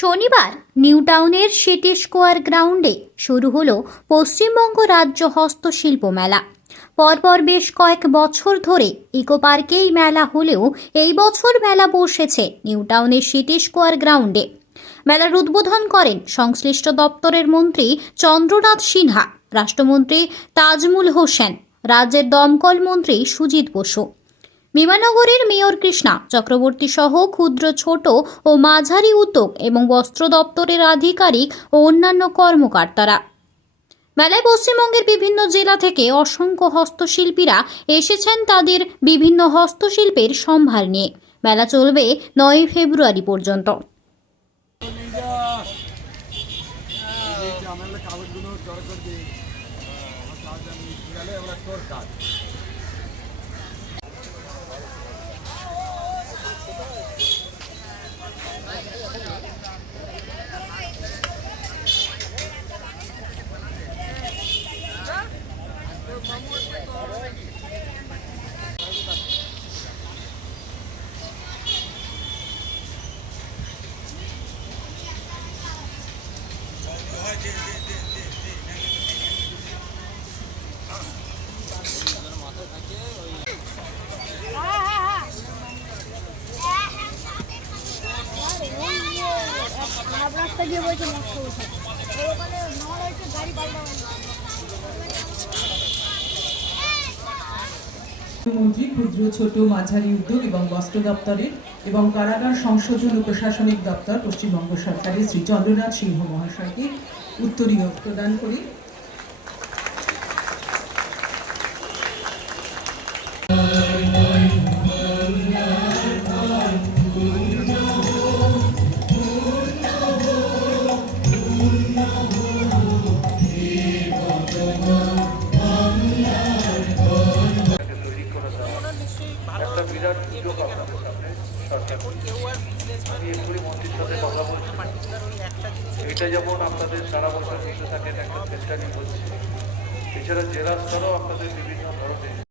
শনিবার নিউ টাউনের city square গ্রাউন্ডে শুরু হলো পশ্চিমবঙ্গ রাজ্য হস্তশিল্প মেলা। পরপর বেশ কয়েক বছর ধরে ইকো পার্কেই মেলা হলেও এই বছর মেলা বসেছে নিউ টাউনের সিটি স্কোয়ার গ্রাউন্ডে। মেলার উদ্বোধন করেন সংশ্লিষ্ট দপ্তরের মন্ত্রী চন্দ্রনাথ সিনহা, রাষ্ট্রমন্ত্রী তাজমুল হোসেন, রাজ্যের দমকল মন্ত্রী সুজিত বসু। বিমাননগরের মেয়র কৃষ্ণা চক্রবর্তী সহ ক্ষুদ্র, ছোট ও মাঝারি উদ্যোগ এবং বস্ত্র দপ্তরের আধিকারিক ও অন্যান্য কর্মকর্তারা। মেলায় পশ্চিমবঙ্গের বিভিন্ন জেলা থেকে অসংখ্য হস্তশিল্পীরা এসেছেন তাদের বিভিন্ন হস্তশিল্পের সম্ভার নিয়ে। মেলা চলবে নয় ফেব্রুয়ারি পর্যন্ত। কাগজগুলো রাস্তা মন্ত্রী ক্ষুদ্র, ছোট, মাঝারি উদ্যোগ এবং বস্ত্র দপ্তরের এবং কারাগার সংশোধন ও প্রশাসনিক দপ্তর, পশ্চিমবঙ্গ সরকারের শ্রী চন্দ্রনাথ সিংহ মহাশয়কে উত্তরীয় প্রদান করি। একটা বিরাট সুযোগ আপনাদের সামনে। সরকার আমি এক্ষুনি মন্ত্রীর সাথে এটা যেমন আপনাদের সারা বছর বসে থাকেন, একটা চেষ্টা নিয়ে হচ্ছে এছাড়া জেলা স্তরেও আপনাদের বিভিন্ন ধরনের